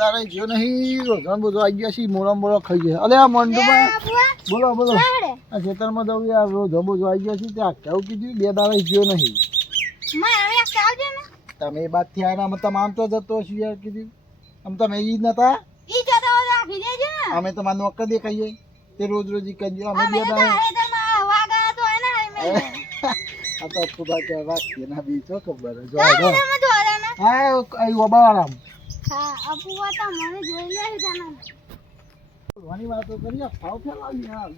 દાડા જો નહીં રોજન બધો આવી ગયા છે મોરમ મોળો ખાઈ ગયા. અલે આ મંડુમાં બોલો બોલો. આ ખેતરમાં તો યાર રોજો બોજો આવી ગયા છે ત્યાં કેવું કીધું બે દાડા જો નહીં. તમે એ બાદ થયા અમે તમે આમ તો જતો હશે યાર કીધું. આમ તમે ઈ જ નતા? અમે તમારે નોકર દેખાઈએ. તે રોજ રોજ ઈ કરજો અમે બે દાડા આ તો ખુદા કે વાત છે ના બી તો ખબર હા. જો જો. હા આ ઓબાવાળા ભણવાની વાતો કરી ભાવ ફેલાવી હા.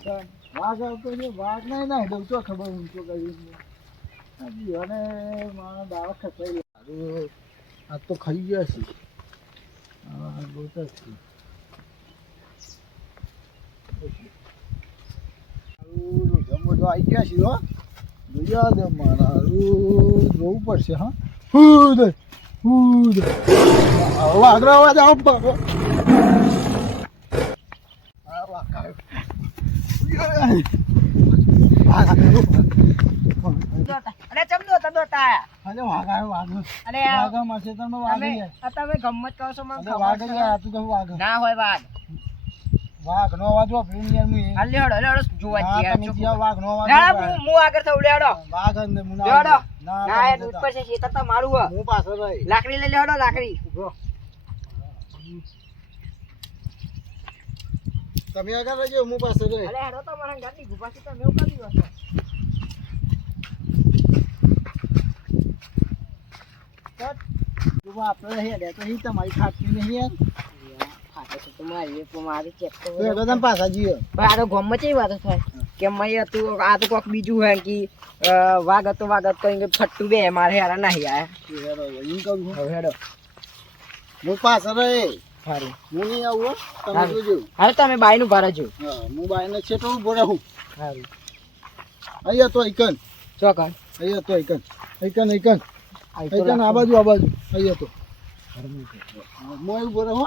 તો વાઘ આવતો વાઘ નહીં ના દઉં તો ખબર તો કરી હજી અને મારા દાવા ખસાઈ લાગ્યું આ તો ખાઈ ગયા છે. ગોતા છે. જમો તો આવી ગયા છે, હો. દે મારા રોવું પડશે, હા. વાઘરો અવાજ આવો બાબો આ વાઘ આવ્યો. વાઘ આવ્યો. અરે ચમ દોતા દોતા અરે વાઘ આવ્યો અરે ખેતરમાં વાઘ તમે ઈ તમે ગમત કહો છો મને આવ્યો. તું ના હોય વાઘ વાઘ નો અવાજ જોવા તમે જ્યાં વાઘ નો અવાજ ના વાપર્યો. હું હું આગળ થઉં વાઘ અંદર ના એ છે તો મારું હે. હું પાછળ રહી. લાકડી લઈ લેવડો લાકડી. તમે આગળ રહેજો હું પાછળ રહી. અરે હેડો તો મને ગાડી ગુપાસી તમે એવું કર્યું હશે આપણે હેડે તો તમારી ખાતી નહીં યાર ફાટે છે તો મારી એક મારી ચેક તો તો હેડો તમે પાછા જઈએ પણ આ તો ગમત કેવી વાતો થાય? કે આ તો કોક બીજું હે કે અ, વાઘ હતો વાઘ હતો એમ કે ફટ્ટું બે મારે હેરા નહીં આયા હું. પાછળ રહી. સારું હું નહીં આવું તમે. જોજો. હવે તમે બાયનું ભરજો હા હું બાયને છેટો ઊભો રહું. સારું અહીંયા તો એકન ચોકન અહીંયા તો આઈકન એકન એકન આ તો એકન આ બાજુ આ બાજુ. અહીંયા તો. મોય ઊભો રહો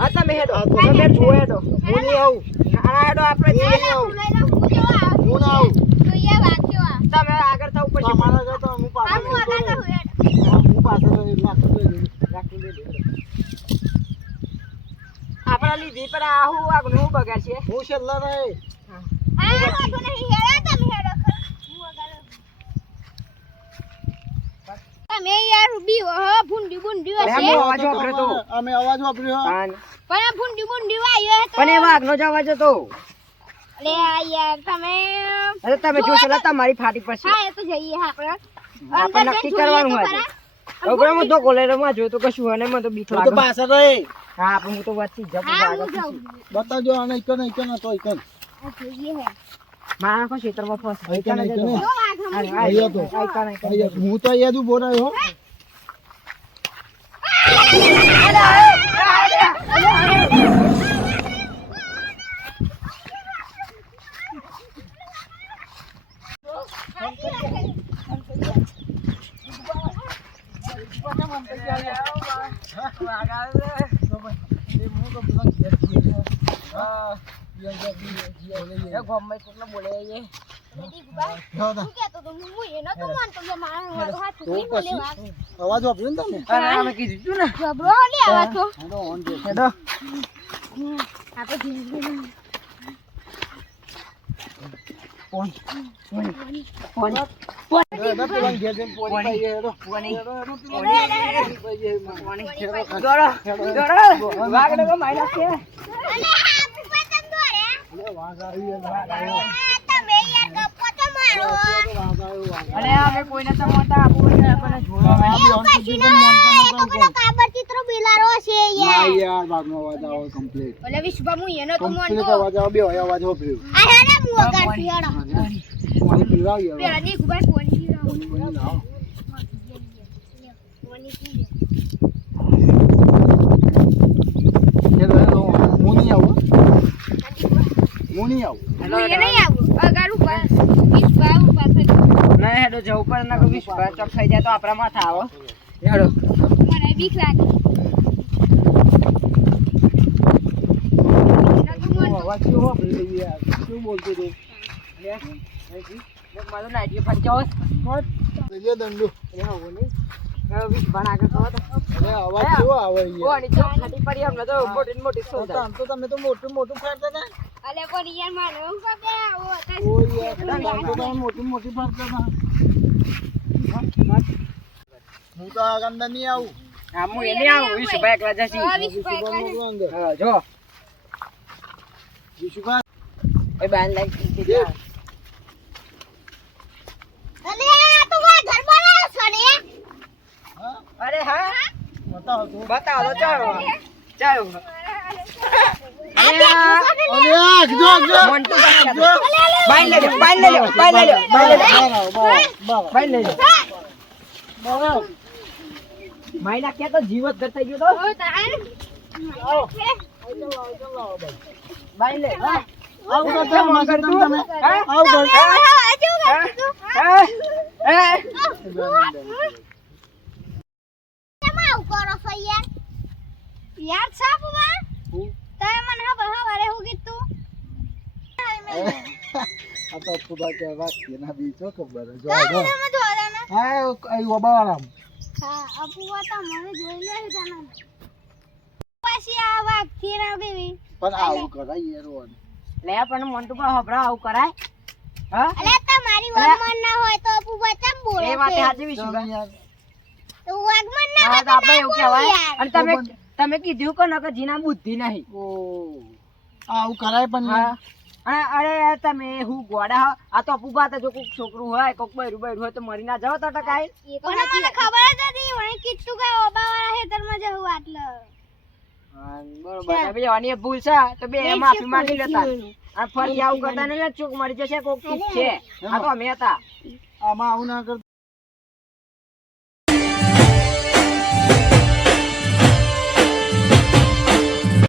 હે તમે હેડો. તમે જો હેડો. હું નહીં આવું. ના હેડો આપણે નહીં આવું. લઈ લઉં હું જો આવ હું ના આવું. તમે આગળ થવું પડશે તમારા ઘર તો હું પાછળ હું. આગળ પાછળ. રાખી દે દે. આપણા લીધી પર આ હું આગળ હું બગાડશે? હું છેલ્લા રહી હા વાગો નહીં હેડ તમે હેડો ખરા હું આગળ તમે યાર ઊભી હો ભૂંડી ગુંડી હશે. હું અવાજ વાપર્યો તો. અમે અવાજ વાપર્યો પણ આ ભૂંડી ભૂંડી આવ્યો તો. પણ એ વાઘનો જ અવાજ હતો. અરે આ યાર તમે અરે તમે જો લા તમારી ફાટી પડશે હા એ તો જઈએ હા આપણે આપણે નક્કી કરવાનું હોય તો. હું તો કોલેરોમાં જોયું તો કશું મને તો બીક તો પાછળ રહી હા આપણે હું તો વચ્ચે જપ બતાવજો આને આ જોઈએ હે. મારા આખો ફસ. અહીંયા હું તો અહીંયા જ ઊભો રહ્યો હો. હું તો છે. એ અવાજ વાપર્યો ને તમે? ઓન છે. આપણે અને અમે કોઈને તો મોટા આપણને જોવા બિલારો છે યાર યાર, અવાજ આવે. ઓલે વિશ્વા હું એનો તો Complete માનતો અવાજ આવે, બે અવાજ વાપર્યો. આ હેડે હું પાણી. પેલા ની પાણી પાણી લાવો. નહીં આવું. હું. નહીં આવું. વીસ ના હેડો જવું પણ ના ચોક થઈ જાય તો આપણા માથા આવો. હેડો. મને બીક લાગે શું બોલતો હતો મારો નાઈટી પંચાવન દંડુ. એ નહીં વીસ તો આવે તો મોટી ને મોટી તો શોધ અલે પણ યાર મારે હું કપે ઓ યાર આમ તો તમે મોટું મોટું હું તો આ અંદર નહીં આવું. હા હું આવું એકલા જશી. અંદર હા જો. વિશુભાઈ. એ બાન લાગી જે. અલે આ તો મારા ઘર બનાવ્યો છે ને? હા? અરે હા. બતાવો તો. બતાવો ચાલો. ચાલો. અરે આ જો જો મોન્ટુ બાઈન લેજો બાઈન લેજો બાઈન લેજો બાઈન લેજો બરાબર બરાબર બાઈન લેજો બરાબર માઈના ક્યાં તો જીવત ઘર થઈ ગયો તો ઓ તાર આવો આવો ચાલો આવો ભાઈ બાઈન લે હા આવું કરતા માસી તમે તમે હા? આવું કરતા હા? હા? હા? કેમ આવું કરો છો યાર યાર સાપ હું? તમે મને હવે હવારે હું કીધું આ તો ખુદા કે વાત કે ના બી છો ખબર જો હા આ ઓબાવાળા હા અપુવા તો મને જોઈ લે તને પછી આ વાઘથી ના બેવી પણ આવું કરાય યાર લે પણ મોન્ટુ પર હભરા આવું કરાય. હા? અલે તમારી અરે. વાઘમન ના હોય તો અપુવા ચમ બોલે એ વાત છે? સાચી યાર તો વાઘમન ના ના હોય તો તો આપણે એવું કહેવાય. અને તમે તમે કીધું કે નકર જીના બુદ્ધિ નહીં. આવું કરાય પણ અને અરે તમે હું ગોડા આ તો અપુભા તો જો કોક છોકરું હોય કોક બૈરું બૈરું હોય તો મરી ના જાવ તો ટકાય પણ મને ખબર જ હતી મને કીધું કે ઓબા વાળા ખેતરમાં જવું આટલે. બરોબર. ભાઈ ભૂલ છે તો બે માફી માંગી લેતા. આ ફરી આવું કરતા નહીં ચોક મરી જશે કોક ચૂક છે. આ તો અમે હતા. આમાં આવું ના કર